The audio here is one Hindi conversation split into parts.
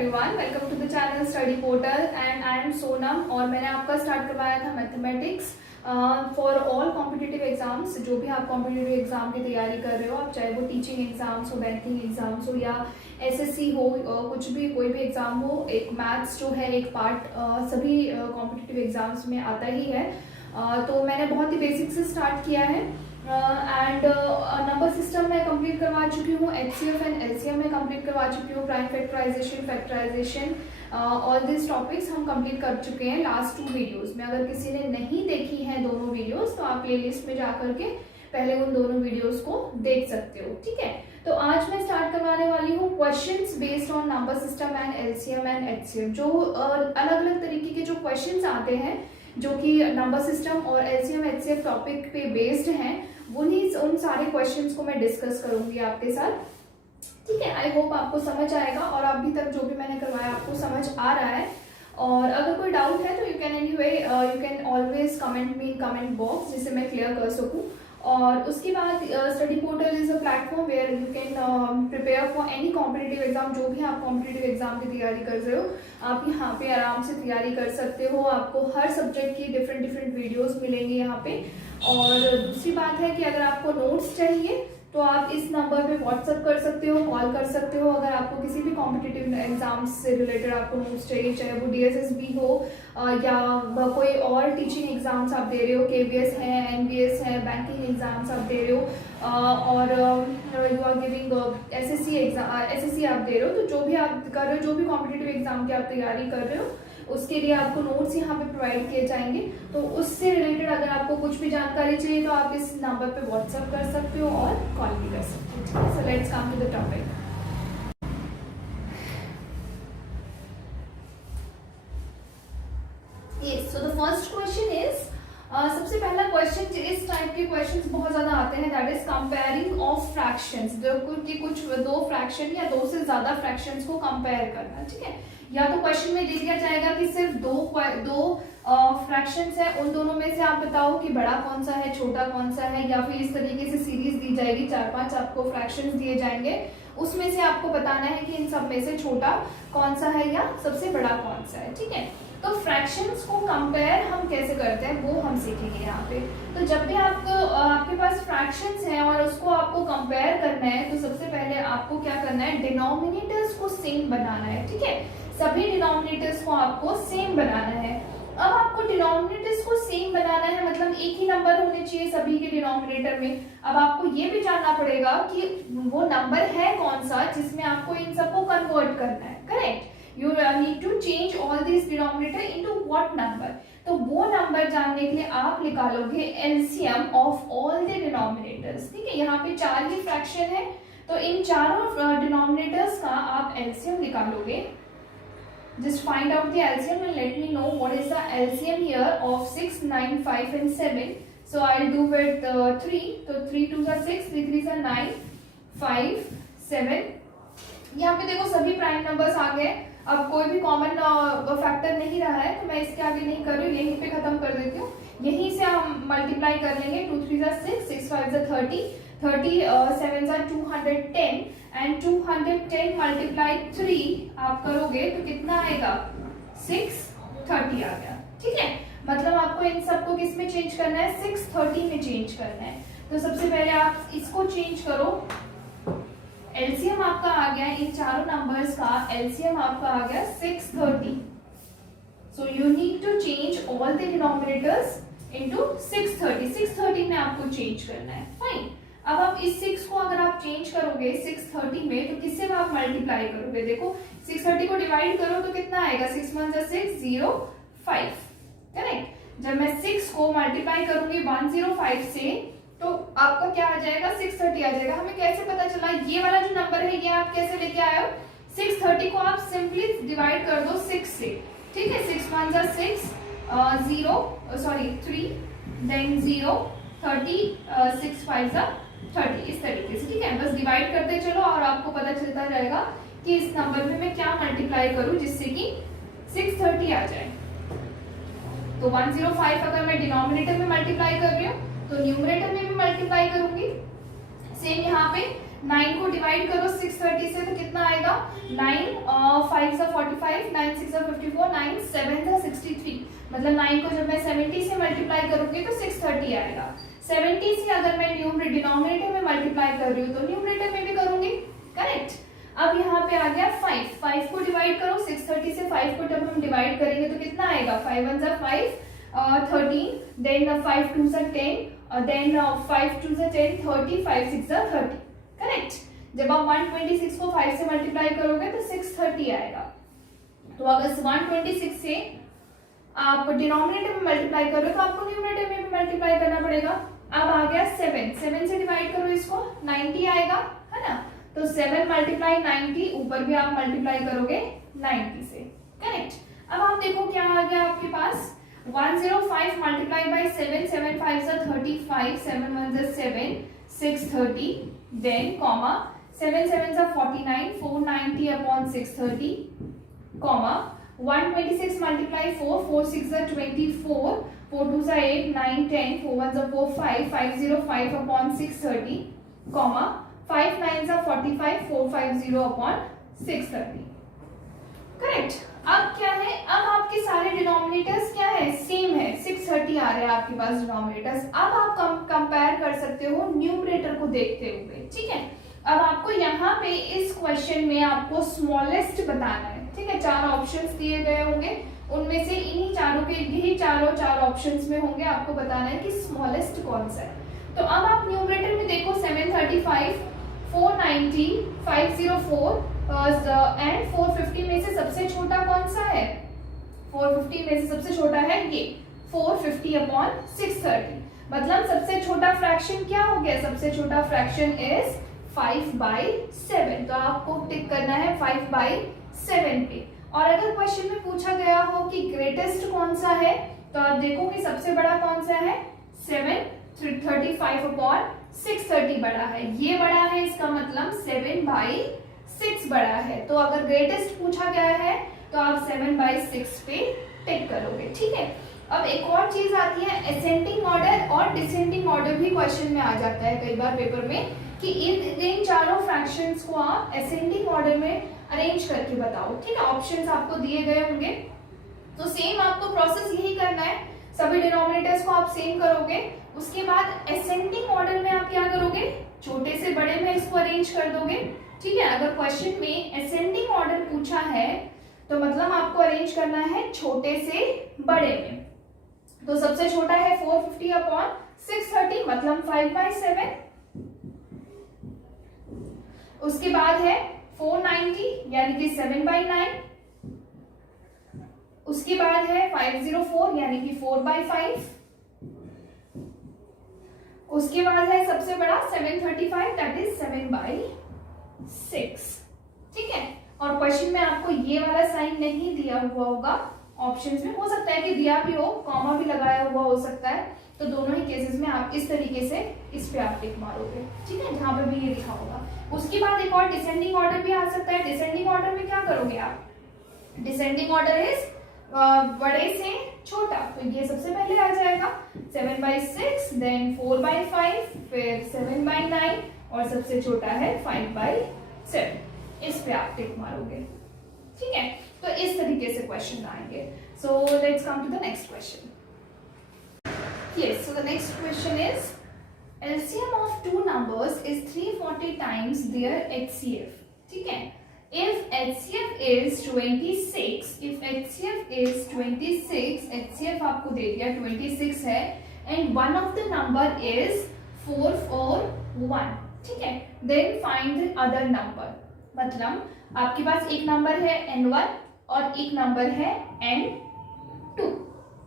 Everyone, welcome to the channel study portal and I am Sonam. और मैंने आपका स्टार्ट करवाया था mathematics for all competitive exams. जो भी आप कॉम्पिटिटिव एग्जाम की तैयारी कर रहे हो, आप चाहे वो टीचिंग एग्जाम्स हो, बैंकिंग एग्जाम्स हो या एसएससी हो, कुछ भी कोई भी एग्जाम हो, एक मैथ्स जो है एक पार्ट सभी कॉम्पिटिटिव एग्जाम्स में आता ही है। तो मैंने बहुत ही बेसिक से स्टार्ट किया है एंड नंबर सिस्टम में कंप्लीट करवा चुकी हूँ, एचसीएफ एंड एलसीएम में कंप्लीट करवा चुकी हूँ, prime factorization, factorization, all this topics हम कंप्लीट कर चुके हैं लास्ट 2 वीडियोस में। अगर किसी ने नहीं देखी हैं दोनों वीडियोस तो आप प्लेलिस्ट में जा करके पहले उन दोनों वीडियोस को देख सकते हो, ठीक है। तो आज मैं स्टार्ट करवाने वाली हूँ questions based on number system and LCM and HCF. जो अलग अलग तरीके के जो क्वेश्चंस आते हैं जो कि नंबर सिस्टम और एलसीएम एचसीएफ टॉपिक पे बेस्ड हैं, उन सारे क्वेश्चंस को मैं डिस्कस करूंगी आपके साथ, ठीक है। आई होप आपको समझ आएगा और अभी तक जो भी मैंने करवाया आपको समझ आ रहा है। और अगर कोई डाउट है तो you can always comment me in comment box, जिसे मैं क्लियर कर सकूं। और उसके बाद study portal is a platform where you can prepare for any competitive exam. जो भी आप कॉम्पिटिटिव एग्जाम की तैयारी कर रहे हो, आप यहाँ पे आराम से तैयारी कर सकते हो। आपको हर सब्जेक्ट की डिफरेंट वीडियोस मिलेंगे यहाँ पे। और दूसरी बात है कि अगर आपको नोट्स चाहिए तो आप इस नंबर पे व्हाट्सएप कर सकते हो, कॉल कर सकते हो। अगर आपको किसी भी कॉम्पिटिटिव एग्जाम्स से रिलेटेड आपको नोट्स चाहिए, चाहे वो डीएसएसबी हो या कोई और टीचिंग एग्जाम्स आप दे रहे हो, केवीएस है, एनबीएस है, बैंकिंग एग्जाम्स आप दे रहे हो, और यू आर गिविंग एसएससी आप दे रहे हो, तो जो भी आप कर रहे हो, जो भी कॉम्पिटिटिव एग्जाम की आप तैयारी कर रहे हो, उसके लिए आपको नोट्स यहाँ पे प्रोवाइड किए जाएंगे। तो उससे रिलेटेड अगर आपको कुछ भी जानकारी चाहिए तो आप इस नंबर पे व्हाट्सएप कर सकते हो और कॉल भी कर सकते हो। So let's come to the topic. Yes, so the first question is, सबसे पहला क्वेश्चन, इस टाइप के क्वेश्चंस बहुत ज्यादा आते हैं, that is comparing of fractions. कुछ दो फ्रैक्शन या दो से ज्यादा फ्रैक्शंस को कंपेयर करना, ठीक है। या तो क्वेश्चन में दे दिया जाएगा कि सिर्फ दो फ्रैक्शंस है, उन दोनों में से आप बताओ कि बड़ा कौन सा है, छोटा कौन सा है, या फिर इस तरीके से सीरीज दी जाएगी, 4-5 आपको फ्रैक्शंस दिए जाएंगे, उसमें से आपको बताना है कि इन सब में से छोटा कौन सा है या सबसे बड़ा कौन सा है, ठीक है। तो फ्रैक्शंस को कंपेयर हम कैसे करते हैं वो हम सीखेंगे यहाँ पे। तो जब भी आपके पास फ्रैक्शंस हैं और उसको आपको कंपेयर करना है, तो सबसे पहले आपको क्या करना है, डिनोमिनेटर्स को सेम बनाना है, ठीक है। सभी डिनोमिनेटर्स को आपको सेम बनाना है। अब आपको डिनोमिनेटर्स को सेम बनाना है, मतलब एक ही नंबर होने चाहिए सभी के डिनोमिनेटर में। अब आपको ये भी जानना पड़ेगा कि वो नंबर है कौन सा जिसमें आपको इन सबको कन्वर्ट करना है, correct. You need to change all these denominator into what number? तो वो नंबर जानने के लिए आप निकालोगे LCM of all the denominators, ठीक है। यहाँ पे 4 ही फ्रैक्शन है, तो इन चारों डिनोमिनेटर्स का आप LCM निकालोगे। Just find out the LCM and let me know what is the LCM here of 6, 9, 5 and 7. So I'll do with 3. So 3 2s are 6, 3 3s are 9, 5, 7. यहाँ पे देखो सभी प्राइम नंबर्स आ गए। अब कोई भी कॉमन फैक्टर नहीं रहा है, तो मैं इसके आगे नहीं कर रही हूँ, यहीं पे खत्म कर देती हूँ। यहीं से हम मल्टीप्लाई कर लेंगे। 2 3s are 6, 6 5s are 30, 7s are 210 and 210 multiply 3 आप करोगे तो कितना आएगा, 630 आ गया, ठीक है। मतलब आपको इन सबको किस में चेंज करना है, 630 में चेंज करना है। तो सबसे पहले आप इसको चेंज करो। एलसीएम आपका आ गया, इन चारों नंबर्स का एलसीएम आपका आ गया 630। So you need to change all the denominators into 630। 630 में आपको चेंज करना है, फाइन। अब आप इस 6 को अगर आप चेंज करोगे 630 में, तो किससे आप मल्टीप्लाई करोगे, देखो 630 को डिवाइड करो तो कितना आएगा, 6 1 6 0 5, करेक्ट। जब मैं 6 को मल्टीप्लाई करूंगी 105 से, तो आपका क्या आ जाएगा, 630 आ जाएगा। हमें कैसे पता चला, ये वाला जो नंबर है ये आप कैसे लेके आए हो, 630 को आप सिंपली डिवाइड कर दो 6 से, ठीक है। 6 1 6 3 देन 0 30 6 5 30, इस तरीके से, ठीक है। बस डिवाइड करते चलो और आपको पता चलता जाएगा कि इस नंबर में मैं क्या मल्टीप्लाई करूं जिससे कि 630 आ जाए। तो 105 अगर मैं डिनोमिनेटर में मल्टीप्लाई कर रही हूँ तो न्यूमरेटर में भी मल्टीप्लाई करूंगी। सेम यहाँ पे 9 को डिवाइड करो 630 से तो कितना आएगा, 9 5 सा 45, 9 6 सा 54, 9 7 सा 63, मतलब 9 को जब मैं 70 से मल्टीप्लाई करूंगी तो 630 आएगा। 70 से अगर मैं डिनोमिनेटर में मल्टीप्लाई कर रही हूँ तो न्यूमरेटर में भी करूंगी, करेक्ट। अब यहाँ पे आ गया 5 को डिवाइड करो, 630 से 5 को जब हम डिवाइड करेंगे तो कितना आएगा, 5 1 सा 5 13, देन 5 2 सा 10, देन 5 2 सा 10 30, 5 6 सा 30, करेक्ट। जब आप 126 को 5 से मल्टीप्लाई करोगे तो 630 आएगा। तो अगर 126 से आप डिनोमिनेटर में मल्टीप्लाई कर रहे हो तो आपको न्यूमरेटर में भी मल्टीप्लाई करना पड़ेगा। अब आ गया 7 से डिवाइड करो इसको, 90 आएगा, है ना। तो 7 मल्टीप्लाई 90, ऊपर भी आप मल्टीप्लाई करोगे 90 से, करेक्ट। अब आप देखो क्या आ गया आपके पास, 105 मल्टीप्लाई बाय 7, 7 5 सा 35, 7 1 सा 7, 630, देन कॉमा 7 7 सा 49, 490 अपॉन 630, कॉमा 126 मल्टीप्लाई 4, 4 6 सा 24, 4 2 सा 8, 9 10, 4 1 सा 4 5, 505 अपॉन 630, कॉमा 5 9 सा 45, 450 अपॉन 630, करेक्ट। अब क्या है, अब आपके सारे डिनोमिनेटर्स क्या है, सेम है, 630 आ रहे हैं आपके पास डिनोमिनेटर्स। अब आप कंपेयर कर सकते हो न्यूमरेटर को देखते हुए, ठीक है। अब आपको यहाँ पे इस क्वेश्चन में आपको स्मॉलेस्ट बताना है, ठीक है। 4 ऑप्शंस दिए गए होंगे, उनमें से इन्हीं चारों के यही चारों 4 ऑप्शंस में होंगे, आपको बताना है कि स्मॉलेस्ट कौन सा है। तो अब आप न्यूमरेटर में देखो 735, 490, 504 एंड 450 में से सबसे छोटा कौन सा है, 450 में से सबसे छोटा है ये 450 अपॉन 630, मतलब सबसे छोटा फ्रैक्शन क्या हो गया, सबसे छोटा फ्रैक्शन इज 5/7। तो आपको टिक करना है 5/7 पे। और अगर क्वेश्चन में पूछा गया हो कि ग्रेटेस्ट कौन सा है, तो आप देखो कि सबसे बड़ा कौन सा है, 735 अपॉन 630 बड़ा है, ये बड़ा है, इसका मतलब 7/6 बड़ा है। तो अगर ग्रेटेस्ट पूछा गया है तो आप 7/6 पे टिक करोगे, ठीक है। अब एक और चीज आती है असेंडिंग ऑर्डर और डिसेंडिंग ऑर्डर भी क्वेश्चन में आ जाता है कई बार पेपर में, कि इन चारों फ्रैक्शंस को आप असेंडिंग ऑर्डर में अरेंज करके बताओ, ठीक है। ऑप्शंस आपको दिए गए होंगे, तो सेम आपको प्रोसेस यही करना है, सभी डिनोमिनेटर्स को आप सेम करोगे, उसके बाद असेंडिंग ऑर्डर में आप क्या करोगे, छोटे से बड़े में इसको अरेंज कर दोगे, ठीक है। अगर क्वेश्चन में असेंडिंग ऑर्डर पूछा है तो मतलब आपको अरेंज करना है छोटे से बड़े में। तो सबसे छोटा है 450 अपॉन 630, मतलब 5/7। उसके बाद है 490 यानी कि 7/9। उसके बाद है 504 यानी कि 4/5। उसके बाद है सबसे बड़ा 735 दैट इज 7/6, ठीक है। और क्वेश्चन में आपको ये वाला साइन नहीं दिया हुआ होगा, ऑप्शंस में हो सकता है कि दिया भी हो, कॉमा भी लगाया हुआ हो सकता है, तो दोनों ही केसेस में आप इस तरीके से इस पे आप टिक मारोगे, ठीक है, जहां पे भी ये लिखा होगा। उसके बाद एक और डिसेंडिंग ऑर्डर भी आ सकता है। डिसेंडिंग ऑर्डर में क्या करोगे आप, डिसेंडिंग ऑर्डर इज बड़े से छोटा, तो ये सबसे पहले आ जाएगा 7/6, देन 4/5, फिर 7/9 और सबसे छोटा है 5/7। इस पे आप टिक मारोगे, ठीक है। तो इस तरीके से क्वेश्चन आएंगे। So let's come to the next question. Yes, so the next question is LCM of two numbers is 340 times their HCF, ठीक है। If HCF is 26, if HCF is 26, HCF आपको दे दिया 26 है, and one of the number is 441, ठीक है, then find the other number। मतलब आपके पास एक नंबर है n1 और एक नंबर है n2,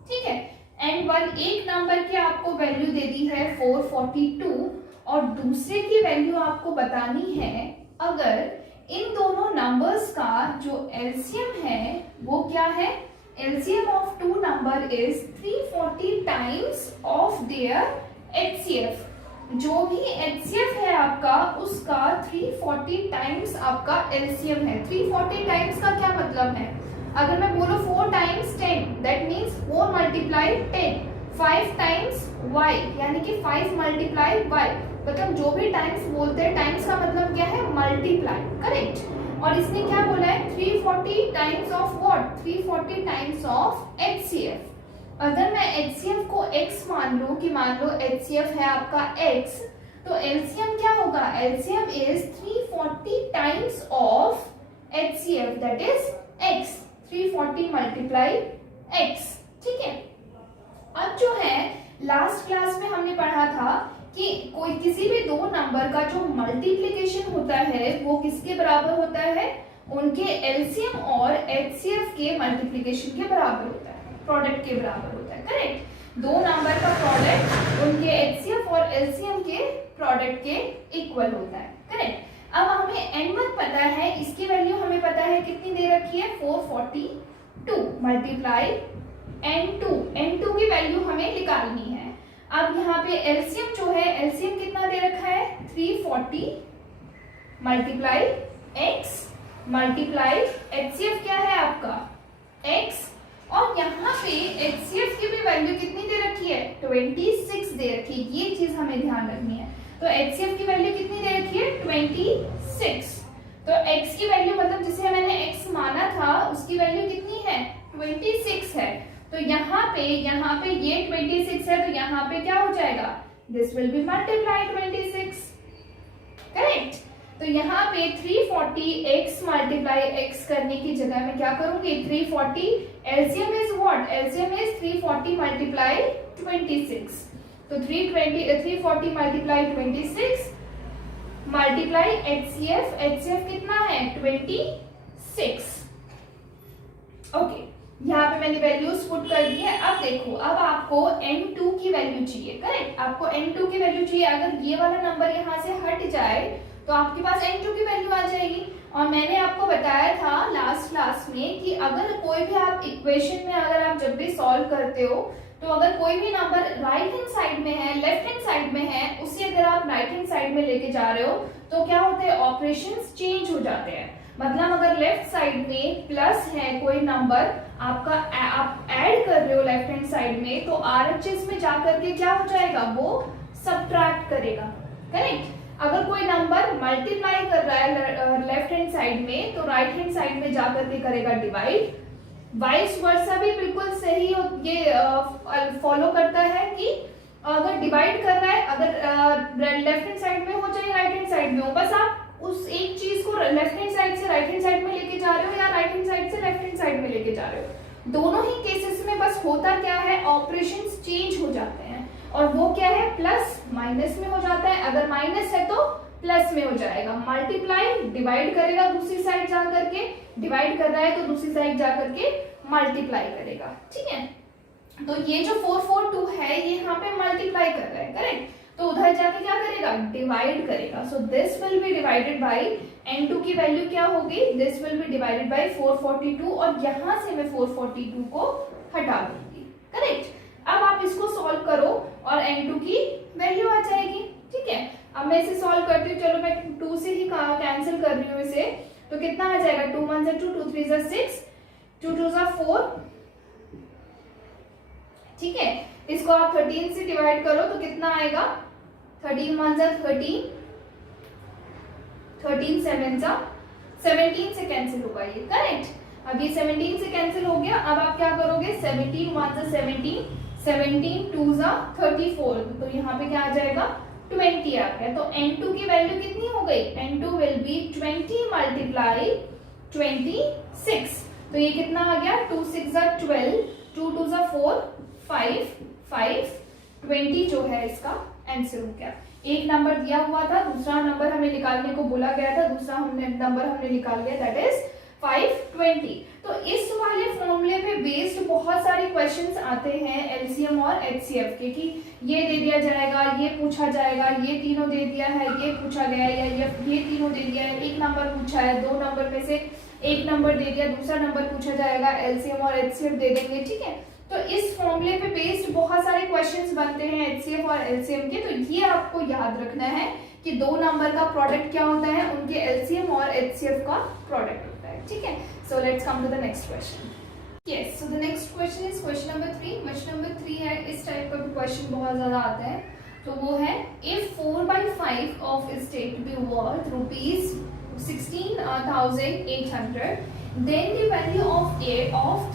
ठीक है। n1 एक नंबर की आपको वैल्यू दे दी है 442 और दूसरे की वैल्यू आपको बतानी है अगर इन दोनों नंबर्स का जो एलसीएम है वो क्या है। LCM of two number is 340 times of their HCF. जो भी एचसीएफ है आपका उसका 340 टाइम्स आपका एलसीएम है। 340 टाइम्स का क्या मतलब है, अगर मैं बोलूं 4 times 10 that means 4 multiply 10, 5 times y यानी कि 5 मल्टीप्लाई y, मतलब जो भी टाइम्स बोलते हैं टाइम्स का मतलब क्या है मल्टीप्लाई, करेक्ट। और इसने क्या बोला है 340 times of what, 340 times of HCF। अगर मैं HCF को x मान लूं कि मान लो HCF है आपका x, तो LCM क्या होगा, LCM is 340 times of HCF that is x, 340 multiply x। ठीक है, अब जो है लास्ट क्लास में हमने पढ़ा था कि कोई किसी भी दो नंबर का जो मल्टीप्लिकेशन होता है वो किसके बराबर होता है, उनके एलसीएम और एचसीएफ के मल्टीप्लिकेशन के बराबर होता है, प्रोडक्ट के बराबर होता है। करेक्ट, दो नंबर का प्रोडक्ट उनके एचसीएफ और एलसीएम के प्रोडक्ट के इक्वल होता है। करेक्ट, अब हमें n1 पता है, इसकी वैल्यू हमें पता है कितनी दे रखी है 442 मल्टीप्लाई n2 की वैल्यू हमें निकालनी है। अब यहाँ पे एलसीएम जो है, एलसीएम कितना दे रखा है 340 मल्टीप्लाई x मल्टीप्लाई एचसीएफ क्या है आपका x, और यहाँ पे एचसीएफ की भी वैल्यू कितनी दे रखी है 26 दे रखी है, ये चीज हमें ध्यान रखनी है। तो एचसीएफ की वैल्यू कितनी दे रखी है 26, तो x की वैल्यू मतलब जिसे मैंने x माना था उसकी वैल्यू कितनी है 26 है। तो यहाँ पे ये 26 है, तो यहाँ पे क्या हो जाएगा, this will be multiply 26। Correct, तो यहाँ पे 340x मल्टीप्लाई x करने की जगह मैं क्या करूंगी 340, LCM is what, LCM is 340 multiply 26, तो 340 मल्टीप्लाई 26 मल्टीप्लाई एचसीएफ, एचसीएफ कितना है 26। ओके, यहाँ पे मैंने वैल्यूज पुट कर दी है। अब देखो, अब आपको n2 की वैल्यू चाहिए। करेक्ट, आपको n2 की वैल्यू चाहिए। अगर ये वाला नंबर यहाँ से हट जाए तो आपके पास n2 की वैल्यू आ जाएगी। और मैंने आपको बताया था लास्ट क्लास में कि अगर कोई भी आप इक्वेशन में अगर आप जब भी सॉल्व करते हो तो अगर कोई भी नंबर राइट हैंड साइड में है, लेफ्ट हैंड साइड में है, उसे अगर आप राइट हैंड साइड में लेके जा रहे हो तो क्या होते हैं, ऑपरेशंस चेंज हो जाते हैं। मतलब अगर लेफ्ट साइड में प्लस है कोई नंबर आपका, आप ऐड कर रहे हो लेफ्ट हैंड साइड में, तो आरएचएस में जाकर के क्या हो जाएगा, वो सब्ट्रैक्ट करेगा। करेक्ट, अगर कोई नंबर मल्टीप्लाई कर रहा है लेफ्ट हैंड साइड में तो राइट हैंड साइड में जाकर के करेगा डिवाइड। वाइस वर्सा भी बिल्कुल सही ये फॉलो करता है कि अगर डिवाइड कर रहा है, अगर लेफ्ट हैंड साइड में हो चाहे राइट हैंड साइड में हो, बस आप उस एक चीज को लेफ्ट हैंड साइड से राइट हैंड साइड में लेके जा रहे हो या राइट हैंड साइड से लेफ्ट हैंड साइड में लेके जा रहे हो, दोनों ही केसेस में बस होता क्या है, ऑपरेशंस चेंज हो जाते हैं। और वो क्या है, प्लस माइनस में हो जाता है, अगर माइनस है तो प्लस में हो जाएगा। मल्टीप्लाई डिवाइड करेगा दूसरी साइड जा करके, डिवाइड कर रहा है तो दूसरी साइड जा करके मल्टीप्लाई करेगा। ठीक है, तो ये जो 442 है ये यहाँ पे मल्टीप्लाई कर रहा है। करेक्ट, तो उधर जाके क्या करेगा, डिवाइड करेगा। सो this will be divided by n2 की वैल्यू क्या होगी, this will be divided by 442, और यहां से मैं 442 को हटा दूंगी। करेक्ट, अब आप इसको सॉल्व करो और n2 की वैल्यू आ जाएगी। ठीक है, अब मैं इसे सॉल्व करती हूँ, चलो मैं 2 से ही कैंसिल कर रही हूँ इसे, तो कितना आ जाएगा 2 1 2 2 3 6 2 2 4। ठीक है, इसको आप 13 से डिवाइड करो तो कितना आएगा, 13 1 13, 13 7 17 से कैंसिल होगा ये। करेक्ट, अब ये 17 से कैंसिल हो गया। अब आप क्या करोगे, 17 1 17, 17 2 34, तो यहाँ पे क्या आ जाएगा 20 आ गया। तो n2 की वैल्यू कितनी हो गई, n2 विल बी 20 मल्टीप्लाई 26, तो ये कितना आ गया 2 6 12, 2 2 4 5 5, 20 जो है इसका आंसर हो गया। एक नंबर दिया हुआ था, दूसरा नंबर हमें निकालने को बोला गया था, दूसरा नंबर हमने निकाल लिया, दैट इज 520। तो इस वाले फॉर्मूले पे बेस्ड बहुत सारे क्वेश्चंस आते हैं एलसीएम और एचसीएफ के, कि ये दे दिया जाएगा, ये पूछा जाएगा, ये तीनों दे दिया है, ये पूछा गया है, या ये तीनों दे दिया है, एक नंबर पूछा है, दो नंबर में से एक नंबर दे दिया, दूसरा नंबर पूछा जाएगा, एलसीएम और एचसीएफ दे देंगे। ठीक है, तो इस फॉर्मूले पे बेस्ड बहुत सारे क्वेश्चंस बनते हैं एचसीएफ और एलसीएम के। तो ये आपको याद रखना है कि दो नंबर का प्रोडक्ट क्या होता है, उनके एलसीएम और एचसीएफ का प्रोडक्ट होता है। ठीक है, so let's come to the next question. Yes, so the next question is question number 3। Question number 3 है, इस टाइप का भी क्वेश्चन बहुत ज्यादा आता है, तो वो है if 4/5 of state B worth 16,800, then the value of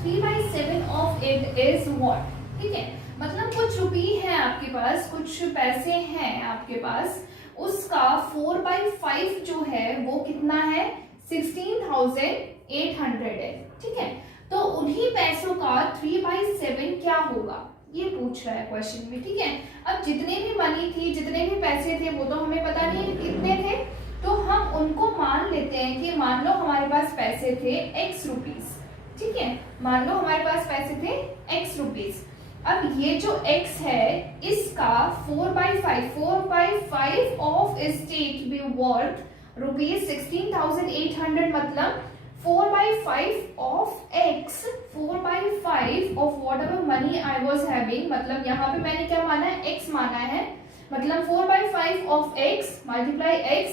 3/7 of it is what? ठीक है, मतलब कुछ रुपी है आपके पास, कुछ पैसे हैं आपके पास, उसका 4/5 जो है वो कितना है? 16,800 है। ठीक है, तो उन्हीं पैसों का 3/7 क्या होगा, ये पूछ रहा है क्वेश्चन में। ठीक है, अब जितने भी मनी थी, जितने भी पैसे थे, वो तो हमें पता नहीं कितने थे, तो हम उनको मान लेते हैं कि मान लो हमारे पास पैसे थे x रुपीस। ठीक है, मान लो हमारे पास पैसे थे x रुपीस। अब ये जो x है इसका 4/5 ऑफ स्टेट बी वर्थ ₹16,800, मतलब 4/5 of x, 4/5 of whatever money I was having, मतलब यहाँ पे मैंने क्या माना है? x माना है, मतलब 4/5 of x multiply x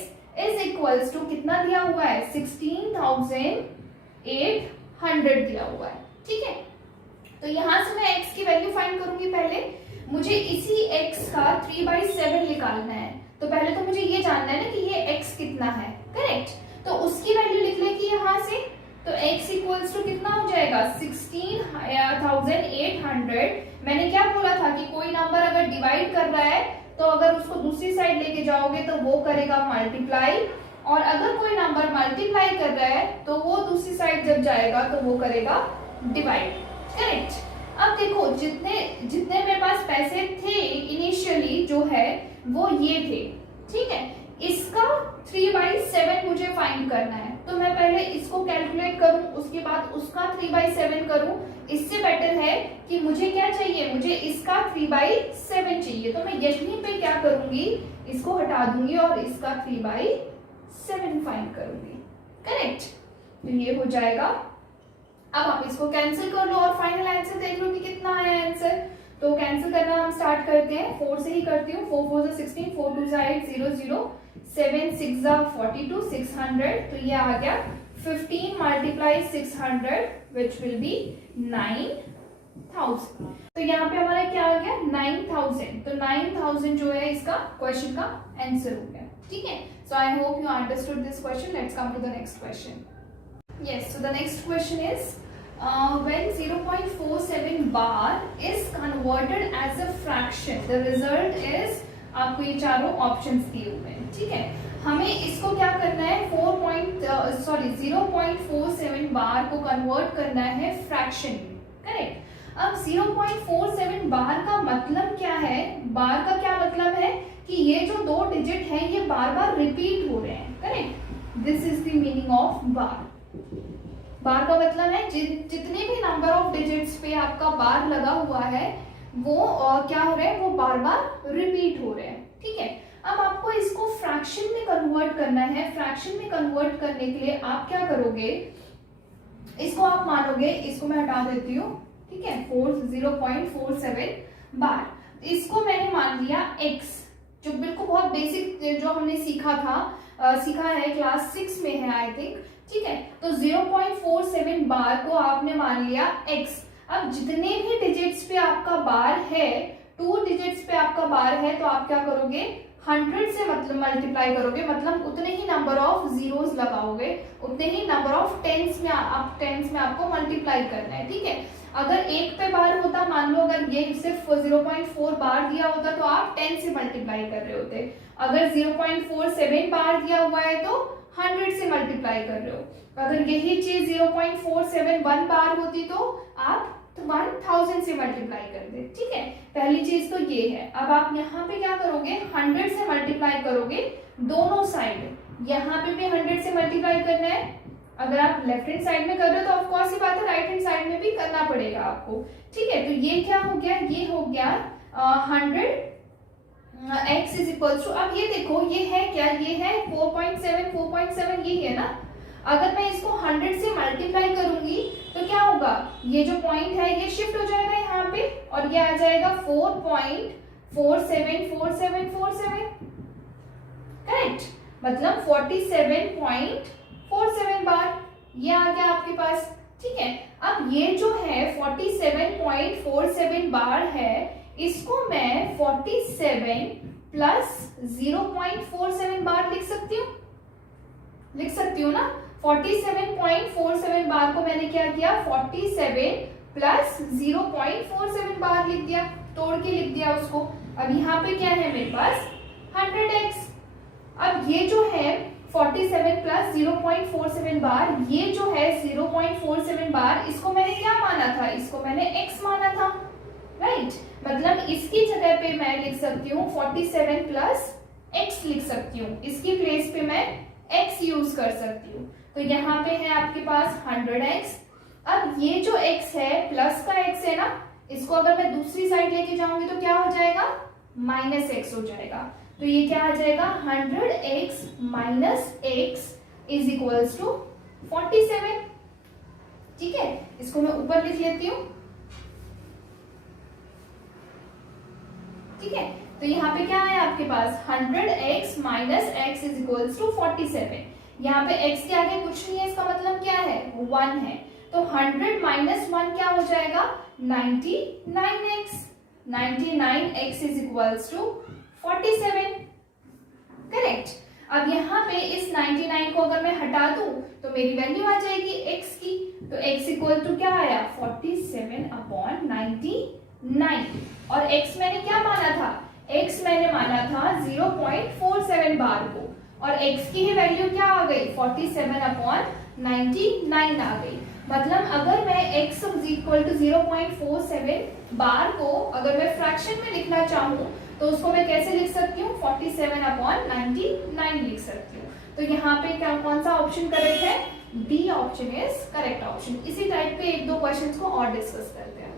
is equals to कितना दिया हुआ है? 16,800 दिया हुआ है। ठीक है, तो यहाँ से मैं x की वैल्यू फाइंड करूंगी। पहले मुझे इसी x का 3/7 निकालना है, तो पहले तो मुझे ये जानना है ना कि ये x कितना है, करेक्ट? तो उसकी वैल्यू लिख लेगी यहाँ से, तो x इक्वल्स टू कितना हो जाएगा? 16,800। मैंने क्या बोला था कि कोई नंबर अगर डिवाइड कर रहा है तो अगर उसको दूसरी साइड लेके जाओगे तो वो करेगा मल्टीप्लाई, और अगर कोई नंबर मल्टीप्लाई कर रहा है तो वो दूसरी साइड जब जाएगा तो वो करेगा डिवाइड, करेक्ट? अब देखो जितने जितने मेरे पास पैसे थे इनिशियली जो है वो ये थे। ठीक है, इसका 3/7 मुझे फाइंड करना है, तो मैं पहले इसको कैलकुलेट करूं, उसके बाद उसका 3/7 करूं। इससे बेटर है कि मुझे क्या चाहिए? मुझे इसका 3/7 चाहिए, तो मैं यहीं पे क्या करूंगी? इसको हटा दूंगी और इसका 3/7 फाइंड करूंगी, करेक्ट? तो ये हो जाएगा। अब आप इसको कैंसिल कर लो और फाइनल आंसर देख लो कि कितना आया आंसर। तो कैंसिल करना हम स्टार्ट करते हैं, 4 से ही करती हूँ। 4 4 16, 4 2 8 0 0, 7 6 42, 600, तो ये आ गया 15 multiply 600 which will be 9,000। तो यहाँ पे हमारा क्या आ गया? 9,000। तो 9,000 जो है इसका क्वेश्चन का आंसर हो गया। ठीक है, so I hope you understood this question. Let's come to the next question. Yes, so the next question is when 0.47 bar is converted as a fraction, the result is, आपको ये चारों ऑप्शंस दिए हुए हैं। ठीक है, हमें इसको क्या करना है? 0.47 बार को कन्वर्ट करना है फ्रैक्शन में, करेक्ट? अब 0.47 बार का मतलब क्या है? बार का क्या मतलब है कि ये जो दो डिजिट हैं ये बार बार रिपीट हो रहे हैं, correct? This is the meaning of bar. Bar का मतलब है जितने भी नंबर ऑफ डिजिट्स पे आपका बार लगा हुआ है वो क्या हो रहे हैं? वो बार बार रिपीट हो रहे हैं। ठीक है, अब आपको इसको फ्रैक्शन में कन्वर्ट करना है। फ्रैक्शन में कन्वर्ट करने के लिए आप क्या करोगे? इसको आप मानोगे, इसको मैं हटा देती हूँ। ठीक है, 0.47 बार, इसको मैंने मान लिया x, जो बिल्कुल बहुत बेसिक जो हमने सीखा है क्लास 6 में है आई थिंक। ठीक है, तो 0.47 बार को आपने मान लिया x। अब जितने भी डिजिट्स पे आपका बार है, 2 डिजिट्स पे आपका बार है, तो आप क्या करोगे? 100 से मतलब मल्टीप्लाई करोगे, मतलब उतने ही नंबर ऑफ जीरोस लगाओगे, उतने ही नंबर ऑफ टेंस में आपको मल्टीप्लाई करना है। ठीक है, अगर 1 पे बार होता, मान लो अगर ये सिर्फ 0.4 बार दिया होता तो आप 10 से मल्टीप्लाई कर रहे होते। अगर 0.47 बार दिया हुआ है तो 100 से मल्टीप्लाई कर रहे हो। अगर यही चीज 0.471 बार होती तो आप 1000 से मल्टीप्लाई कर दे। ठीक है, पहली चीज तो ये है। अब आप यहाँ पे क्या करोगे? 100 से मल्टीप्लाई करोगे दोनों साइड। यहाँ पे भी 100 से मल्टीप्लाई करना है। अगर आप लेफ्ट हैंड साइड में कर रहे हो तो ऑफ कोर्स ही बात है, राइट हैंड साइड में भी करना पड़ेगा आपको। ठीक है, तो ये क्या हो गया? ये हो गया 100 x इज इक्वल टू, अब ये देखो ये है क्या? ये है 4.7 ये है ना। अगर मैं इसको 100 से मल्टीप्लाई करूंगी तो क्या होगा? ये जो पॉइंट है ये शिफ्ट हो जाएगा यहाँ पे और ये आ जाएगा 4.474747, करेक्ट? मतलब 47.47 बार ये आ गया आपके पास। ठीक है, अब ये जो है 47.47 बार है, इसको मैं 47 प्लस 0.47 बार लिख सकती हूँ। लिख सकती हूँ ना। 47.47 बार को मैंने क्या किया, 47 प्लस 0.47 बार लिख दिया, तोड़ के लिख दिया उसको। अब यहाँ पे क्या है मेरे पास 100x। अब ये जो है 47 प्लस 0.47 बार, ये जो है 0.47 बार, इसको मैंने क्या माना था, इसको मैंने x माना था, राइट। मतलब इसकी जगह पे मैं लिख सकती हूँ 47 प्लस x लिख सकती हूँ, इसकी प्लेस पे मैं x यूज कर सकती हूँ। तो यहाँ पे है आपके पास 100x। अब ये जो x है प्लस का x है ना, इसको अगर मैं दूसरी साइड लेके जाऊंगी तो क्या हो जाएगा, माइनस x हो जाएगा। तो ये क्या आ जाएगा 100x minus x is equals to 47। ठीक है, इसको मैं ऊपर लिख लेती हूँ। ठीक है, तो यहाँ पे क्या है आपके पास 100x minus x is equals to 47। यहाँ पे x के आगे कुछ नहीं है, इसका मतलब क्या है 1 है। तो 100 माइनस 1 क्या हो जाएगा 99x। 99x is equals to 47, correct. अब यहाँ पे इस 99 को अगर मैं हटा दूं तो मेरी वैल्यू आ जाएगी x की। तो x इक्वल टू क्या आया 47 अपॉन 99। और x मैंने क्या माना था, x मैंने माना था 0.47 बार को, और x की ही वैल्यू क्या आ गई 47 अपॉन 99 आ गई। मतलब अगर मैं x इक्वल टू 0.47 बार को अगर मैं फ्रैक्शन में लिखना चाहूँ तो उसको मैं कैसे लिख सकती हूँ 47 अपॉन 99 लिख सकती हूँ। तो यहाँ पे क्या कौन सा ऑप्शन करेक्ट है, D option is correct option. इसी टाइप के एक दो क्वेश्चंस को और डिस्कस करते हैं।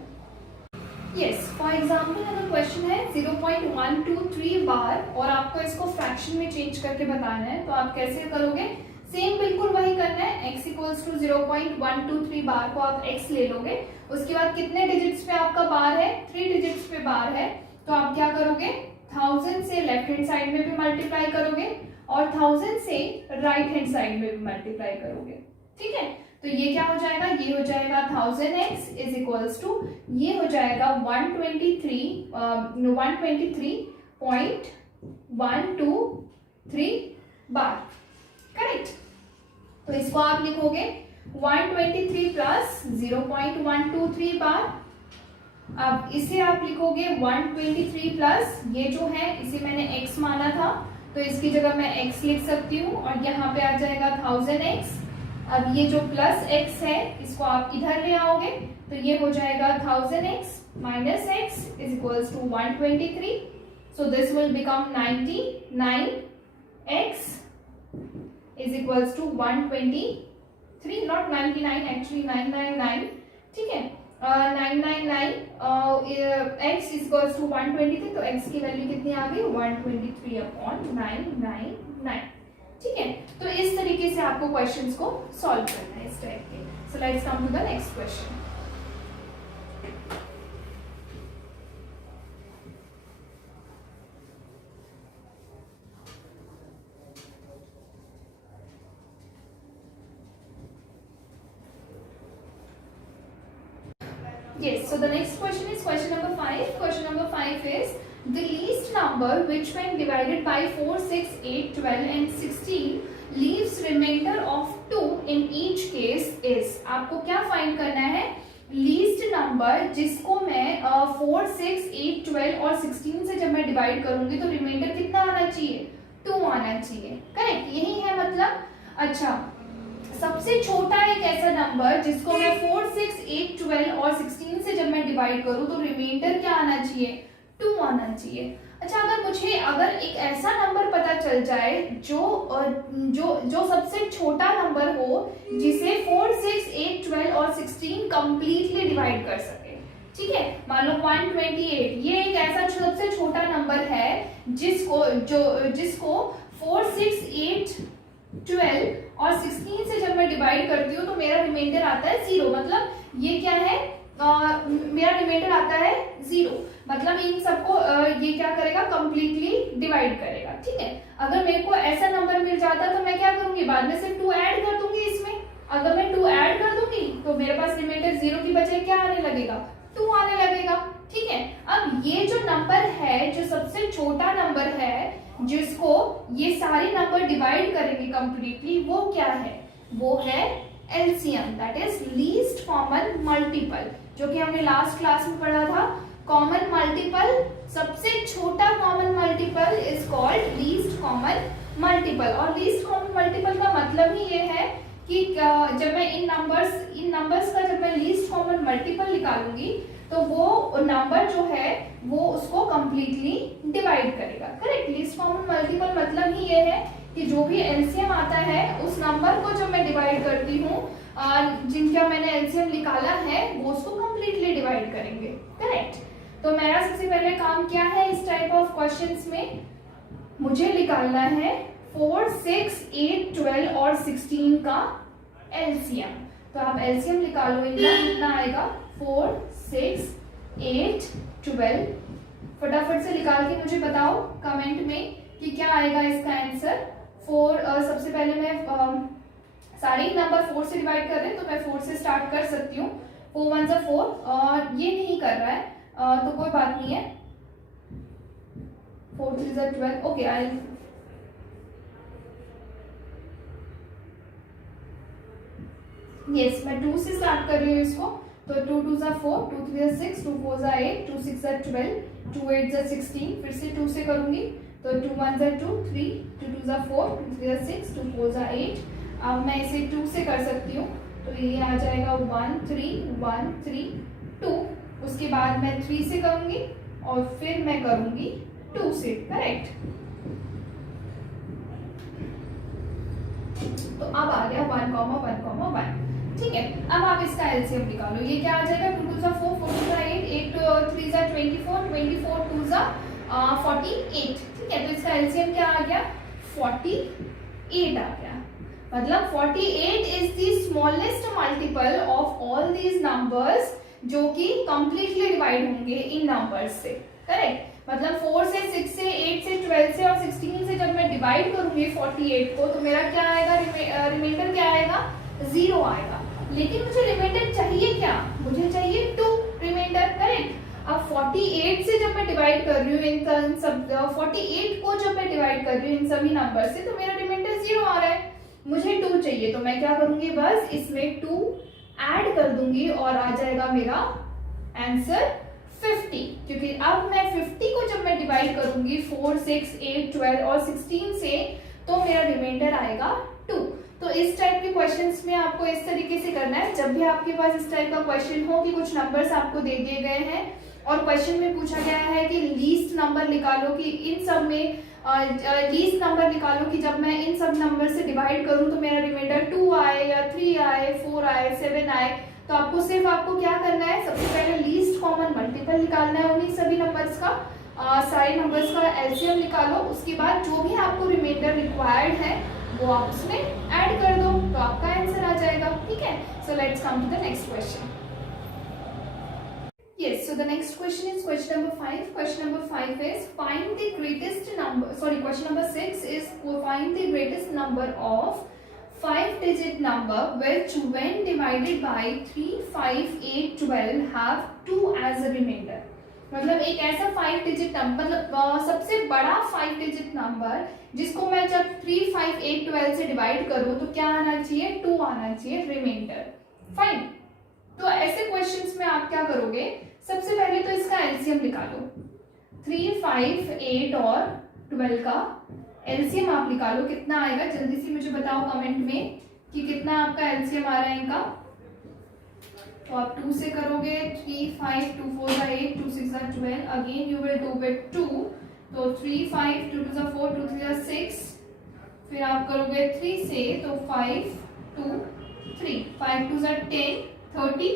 यस, फॉर एग्जाम्पल अगर क्वेश्चन है 0.123 बार और आपको इसको फ्रैक्शन में चेंज करके बताना है, तो आप कैसे करोगे, सेम बिल्कुल वही करना है। x इक्वल्स टू 0.123 बार को आप x ले लोगे, उसके बाद कितने डिजिट्स पे आपका बार है 3 डिजिट्स पे बार है, तो आप क्या करोगे 1000 से लेफ्ट हैंड साइड में भी मल्टीप्लाई करोगे और 1000 से राइट हैंड साइड में भी मल्टीप्लाई करोगे। ठीक है, तो ये क्या हो जाएगा, ये हो जाएगा 1000x इज इक्वल्स टू, ये हो जाएगा 123.123 बार, करेक्ट। तो इसको आप लिखोगे 123 प्लस 0.123 बार। अब इसे आप लिखोगे 123 प्लस ये जो है इसे मैंने x माना था, तो इसकी जगह मैं x लिख सकती हूँ और यहाँ पे आ जाएगा 1000x। अब ये जो प्लस x है इसको आप इधर ले आओगे, तो ये हो जाएगा 1000x minus x is equals to 123। So this will become 99x is equals to 123, not 99 actually 999। ठीक है, 999 x इज इक्वल्स टू 123, तो x की वैल्यू कितनी आ गई 123 अपॉन 999। ठीक है, तो इस तरीके से आपको क्वेश्चंस को सॉल्व करना है इस टाइप के। So let's come to the next question. Yes, so the next question is question number 5. Question number 5 is the least number which when divided by 4, 6, 8, 12 and 16 leaves remainder of 2 in each case is। आपको क्या फाइंड करना है, लीस्ट नंबर जिसको मैं 4, 6, 8, 12 और 16 से जब मैं डिवाइड करूंगी तो रिमाइंडर कितना आना चाहिए 2 आना चाहिए, करेक्ट, यही है मतलब। अच्छा, सबसे छोटा एक ऐसा नंबर जिसको मैं 4, 6, 8, 12 और 16 से जब मैं डिवाइड करूं तो रिमाइंडर क्या आना चाहिए 2 आना चाहिए। अच्छा, अगर एक ऐसा नंबर पता चल जाए जो सबसे छोटा नंबर हो जिसे 4, 6, 8, 12 और 16 कंप्लीटली डिवाइड कर सके, ठीक है, मान लो 128, ये एक ऐसा सबसे छोटा नंबर है जिसको 4, 6, 8, 12 और 16 से जब मैं डिवाइड करती हूँ तो मेरा रिमाइंडर आता है 0। मतलब ये क्या है, मेरा रिमाइंडर आता है 0, मतलब इन सबको ये क्या करेगा कंप्लीटली डिवाइड करेगा। ठीक है, अगर मेरे को ऐसा नंबर मिल जाता तो मैं क्या करूंगी, बाद में सिर्फ 2 ऐड कर दूंगी इसमें। अगर मैं 2 ऐड कर दूंगी तो मेरे पास रिमाइंडर 0 की बजाय क्या आने लगेगा 2 आने लगेगा। ठीक है, अब ये जो नंबर है जो सबसे छोटा नंबर है जिसको ये सारे नंबर डिवाइड करेंगे कंप्लीटली, वो क्या है, वो है LCM, that is least common multiple, जो कि हमने लास्ट क्लास में पढ़ा था। कॉमन मल्टीपल, सबसे छोटा common multiple is called least common multiple. और लीस्ट कॉमन मल्टीपल का मतलब ही ये है कि जब मैं इन नंबर्स का जब मैं लीस्ट कॉमन मल्टीपल निकालूंगी तो वो नंबर जो है वो उसको कंप्लीटली डिवाइड करेगा। करेक्ट, लीस्ट कॉमन मल्टीपल मतलब ही ये है कि जो भी एलसीएम आता है उस नंबर को जब मैं डिवाइड करती हूँ, जिनका मैंने एलसीएम निकाला है वो उसको कंप्लीटली डिवाइड करेंगे। करेक्ट, तो मेरा सबसे पहले काम क्या है इस टाइप ऑफ क्वेश्चंस में, मुझे निकालना है 4, 6, 8, 12 और 16 का एलसीएम। तो आप एलसीएम निकालो, इनका कितना आएगा, 4, 6, 8, 12। फटाफट से निकाल के मुझे बताओ कमेंट में कि क्या आएगा इसका आंसर। 4 सबसे पहले मैं सारे नंबर 4 से डिवाइड कर रहे हैं तो मैं 4 से स्टार्ट कर सकती हूँ। 4 1 जा 4, ये नहीं कर रहा है तो कोई बात नहीं है। 4 3 जा 12, ओके आई यस, मैं 2 से स्टार्ट कर रही हूँ इसको। तो 2 2 जा 4, 2 3 जा 6, 2 4 जा 8, 2 6 जा 12, 2 8 जा 16, फिर से 2 से करूंगी तो 2 1 जा 2 3, 2 2 जा 4, 2 3 जा 6, 2 4 जा 8। अब मैं इसे 2 से कर सकती हूँ तो ये आ जाएगा 1 3 1 3 2। उसके बाद मैं 3 से करूंगी और फिर मैं करूंगी 2 से। करेक्ट, तो अब आ गया 1 1 1। ठीक है, अब आप इसका एलसीएम निकालो। ये क्या आ जाएगा, 2 2 जा 4, 4 2 जा 8, 8 3 जा 24, 24 2 जा 48। ठीक है, तो इसका एलसीएम क्या आ गया, 48 आ गया। मतलब 48 is the smallest multiple of all these numbers जो कि कंप्लीटली डिवाइड होंगे इन नंबर्स से। करेक्ट, मतलब 4 से 6 से 8 से 12 से और 16 से जब मैं डिवाइड करूंगी 48 को तो मेरा क्या आएगा, रिमाइंडर क्या आएगा, 0 आएगा। लेकिन मुझे रिमाइंडर चाहिए क्या, मुझे चाहिए 2 रिमाइंडर। करेक्ट, अब 48 से जब मैं डिवाइड कर रही हूँ इन सब 48 को जब मैं डिवाइड कर रही हूँ इन सभी नंबर से तो मेरा रिमाइंडर 0 आ रहा है, मुझे 2 चाहिए। तो मैं क्या करूंगी, बस इसमें 2 ऐड कर दूंगी और आ जाएगा मेरा आंसर 50। क्योंकि अब मैं 50 को जब मैं डिवाइड करूंगी 4 6 8 12 और 16 से तो मेरा रिमाइंडर आएगा 2। तो इस टाइप के क्वेश्चंस में आपको इस तरीके से करना है। जब भी आपके पास इस टाइप का क्वेश्चन हो कि कुछ नंबर्स आपको दे दिए गए हैं और क्वेश्चन में पूछा गया है कि लीस्ट नंबर निकालो, कि इन सब में लीस्ट नंबर निकालो कि जब मैं इन सब नंबर से डिवाइड करूं तो मेरा रिमाइंडर 2 आए या 3 आए, 4 आए, 7 आए, तो आपको क्या करना है, सबसे पहले लीस्ट कॉमन मल्टीपल निकालना है उन्हीं सभी नंबर्स का। सारे नंबर्स का एलसीएम निकालो, उसके बाद जो भी आपको रिमाइंडर रिक्वायर्ड है वो आप उसमें ऐड कर दो तो आपका आंसर आ जाएगा। ठीक है, so let's come to the next question. Yes, so the next question is question number 5. Question number 5 is find the greatest number. Sorry, question number 6 is find the greatest number of 5-digit number which, when divided by 3, 5, 8, 12, have 2 as a remainder. मतलब एक ऐसा 5-digit नंबर, मतलब सबसे बड़ा 5-digit नंबर जिसको मैं जब 3, 5, 8, 12 से डिवाइड करूं तो क्या आना चाहिए, 2 आना चाहिए रिमाइंडर। फाइन, तो ऐसे क्वेश्चंस में आप क्या करोगे, सबसे पहले तो इसका एलसीएम निकालो। 3, 5, 8 और 12 का एलसीएम आप निकालो, कितना आएगा जल्दी से मुझे बताओ कमेंट में कि कितना आपका एलसीएम आ रहा है इनका। तो आप 2 से करोगे, 3, 5, 2 4 जा 8, 2 6 जा 12, again you will do with 2, तो 3, 5, 2 2 जा 4, 2 3 जा 6, फिर आप करोगे 3 से तो 5, 2, 3, 5 2 जा 10, 30,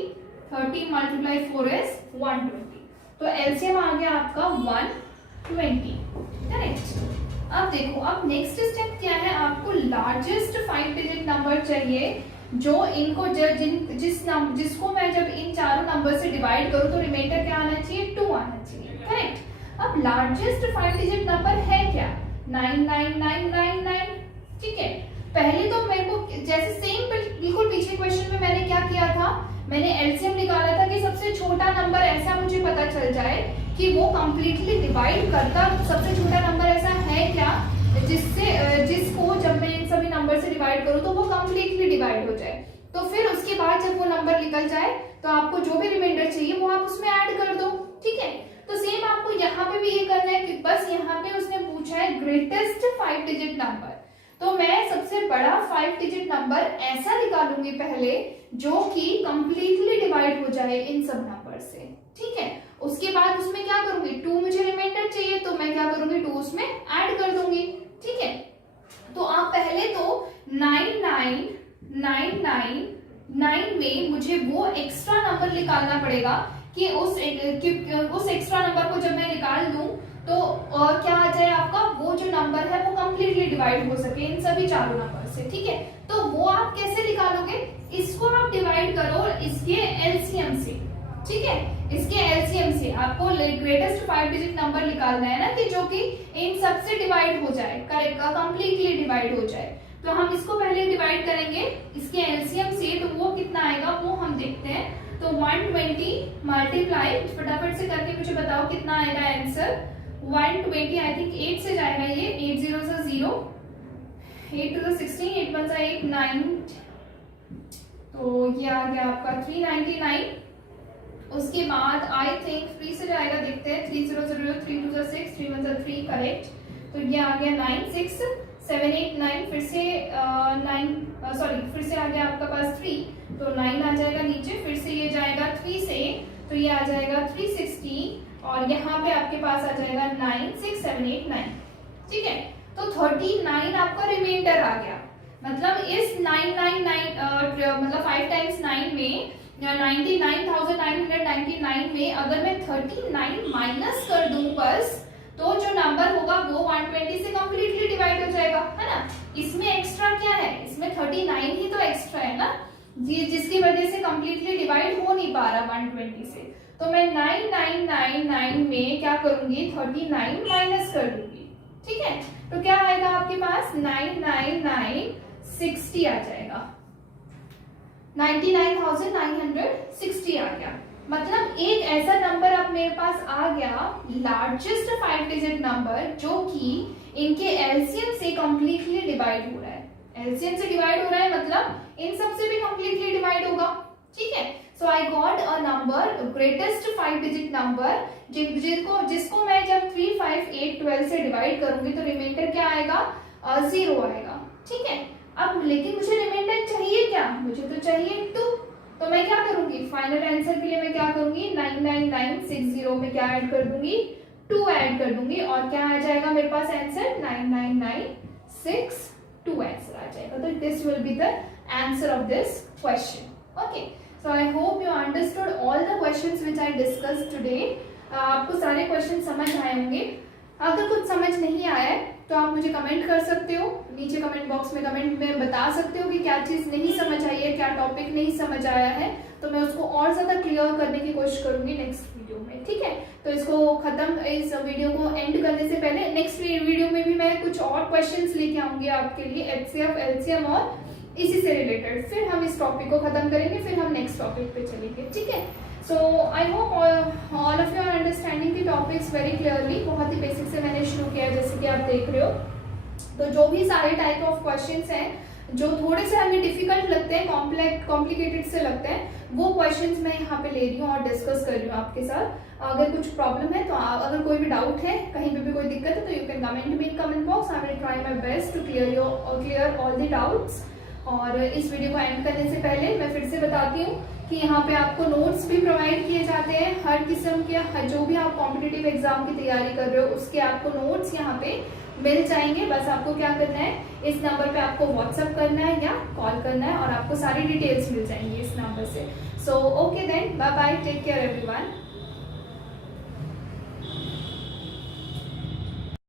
30 मल्टीप्लाई 4 इज 120। तो एलसीएम आ गया आपका 120। करेक्ट, अब देखो, अब नेक्स्ट स्टेप क्या है, आपको लार्जेस्ट 5-digit नंबर चाहिए जो इनको जिसको मैं जब इन चारों नंबर से डिवाइड करूं तो रिमाइंडर क्या आना चाहिए, 2 आना चाहिए। करेक्ट, अब लार्जेस्ट 5-digit नंबर है क्या, 99999। ठीक है, पहले तो मेरे को जैसे सेम बिल्कुल पीछे क्वेश्चन में मैंने क्या किया था मैंने एलसीएम निकाला था कि सबसे छोटा नंबर ऐसा मुझे पता चल जाए कि वो कंप्लीटली डिवाइड करता, सबसे छोटा नंबर ऐसा है क्या जिसको जब मैं इन सभी नंबर से डिवाइड करूं तो वो कंप्लीटली डिवाइड हो जाए। तो फिर उसके बाद जब वो नंबर निकल जाए तो आपको जो भी रिमाइंडर चाहिए वो आप उसमें ऐड कर दो, ठीक है। तो सेम आपको यहाँ पे भी ये करना है कि बस यहाँ पे उसने पूछा है ग्रेटेस्ट 5 डिजिट नंबर, तो मैं सबसे बड़ा 5 डिजिट नंबर ऐसा निकालूंगी पहले जो कि कंप्लीटली डिवाइड हो जाए इन सब नंबर से, ठीक है। उसके बाद उसमें क्या करूंगी, 2 मुझे रिमाइंडर चाहिए तो मैं क्या करूंगी, 2 उसमें ऐड कर दूंगी, ठीक है। तो आप पहले तो 99999 में मुझे वो एक्स्ट्रा नंबर निकालना पड़ेगा कि उस एक्स्ट्रा नंबर को जब मैं निकाल दूं तो क्या आ जाए आपका, वो जो नंबर है वो कंप्लीटली डिवाइड हो सके इन सभी चारों नंबर से, ठीक है। तो वो आप कैसे निकालोगे, इसको आप डिवाइड करो इसके एलसीएम से, ठीक है। इसके एलसीएम से आपको ग्रेटेस्ट 5 डिजिट नंबर निकालना है ना, कि जो कि इन सब से डिवाइड हो जाए, करेक्ट, कंप्लीटली डिवाइड हो जाए। तो हम इसको पहले डिवाइड करेंगे इसके एलसीएम से, तो वो कितना आएगा वो हम देखते हैं। तो 120 मल्टीप्लाई, फटाफट से करके मुझे बताओ कितना आएगा आंसर। 120 आई थिंक 8 से जाएगा ये, 8 0 से 0, 8 to the 16, 8 1 से 8 9, तो ये आ गया आपका 399। उसके बाद आई थिंक 3 से जाएगा, देखते हैं, 3 0 0, 3 2 6, 3 1 3, करेक्ट। तो ये आ गया 9 6 7 8 9, फिर से 9 सॉरी फिर से आ गया आपका पास 3, तो 9 आ जाएगा नीचे, फिर से ये जाएगा 3 से, तो ये आ जाएगा 360, और यहाँ पे आपके पास आ जाएगा 9 6 7 8 9, ठीक है। तो 39 आपका रिमाइंडर आ गया, मतलब इस 999 मतलब 5 टाइम्स 9 में 99,999 में अगर मैं 39 माइनस कर दूं बस, तो जो नंबर होगा वो 120 से कंप्लीटली डिवाइड हो जाएगा, है ना। इसमें एक्स्ट्रा क्या है, इसमें 39 ही तो एक्स्ट्रा है ना, जिसकी वजह से कंप्लीटली डिवाइड हो नहीं पा रहा 120 से। तो मैं 9999 में क्या करूंगी, 39 माइनस कर दूंगी, ठीक है। तो क्या आएगा आपके पास, 99960 आ जाएगा, 99,960 आ गया। मतलब एक ऐसा नंबर अब मेरे पास आ गया, लार्जेस्ट 5 डिजिट नंबर, जो कि इनके एलसीएम से कंप्लीटली डिवाइड हो रहा है। एलसीएम से डिवाइड हो रहा है मतलब इन सब से भी कंप्लीटली डिवाइड होगा, ठीक है। So I got a number, greatest 5 digit number, जिसको मैं जब 3 5 8 12 से डिवाइड करूंगी तो रिमाइंडर क्या आएगा, 0 आएगा, ठीक है। अब लेकिन मुझे रिमाइंडर चाहिए क्या, मुझे तो चाहिए 2, तो मैं क्या करूंगी, फाइनल आंसर के लिए मैं क्या करूंगी, 99960 में क्या ऐड कर दूंगी, 2 ऐड कर दूंगी, और क्या आ जाएगा मेरे पास आंसर, 99962 आंसर आ जाएगा। तो this will be the answer of this question. Okay, so I hope you understood all the questions which I discussed today. आपको सारे क्वेश्चन समझ आए होंगे। अगर कुछ समझ नहीं आया है तो आप मुझे कमेंट कर सकते हो, नीचे कमेंट बॉक्स में कमेंट में बता सकते हो कि क्या चीज नहीं समझ आई है, क्या टॉपिक नहीं समझ आया है, तो मैं उसको और ज्यादा क्लियर करने की कोशिश करूंगी नेक्स्ट वीडियो में, ठीक है। तो इसको खत्म, इस वीडियो को एंड करने से पहले नेक्स्ट वीडियो में भी मैं कुछ और क्वेश्चंस लेके आऊंगी आपके लिए, एचसीएफ एलसीएम और इसी से रिलेटेड। फिर हम इस टॉपिक को खत्म करेंगे, फिर हम नेक्स्ट टॉपिक पे चलेंगे, ठीक है। So I hope all of you are understanding the topics very clearly. बहुत ही बेसिक से मैंने शुरू किया जैसे कि आप देख रहे हो। तो जो भी सारे टाइप ऑफ क्वेश्चंस हैं जो थोड़े से हमें डिफिकल्ट लगते हैं, कॉम्प्लिकेटेड से लगते हैं, वो क्वेश्चंस मैं यहाँ पे ले रही हूँ और डिस्कस कर रही हूँ आपके साथ। अगर कुछ प्रॉब्लम है तो अगर कोई भी डाउट है, कहीं पे भी कोई दिक्कत है, तो you can comment me in comment box. I will try my best to clear all the doubts. और इस वीडियो को एंड करने से पहले मैं फिर से बताती हूँ कि यहाँ पे आपको नोट्स भी प्रोवाइड किए जाते हैं हर किस्म के, जो भी आप कॉम्पिटिटिव एग्जाम की तैयारी कर रहे हो उसके आपको नोट्स यहाँ पे मिल जाएंगे। बस आपको क्या करना है, इस नंबर पे आपको व्हाट्सएप करना है या कॉल करना है और आपको सारी डिटेल्स मिल जाएंगी इस नंबर से। So okay then, bye bye, take care everyone.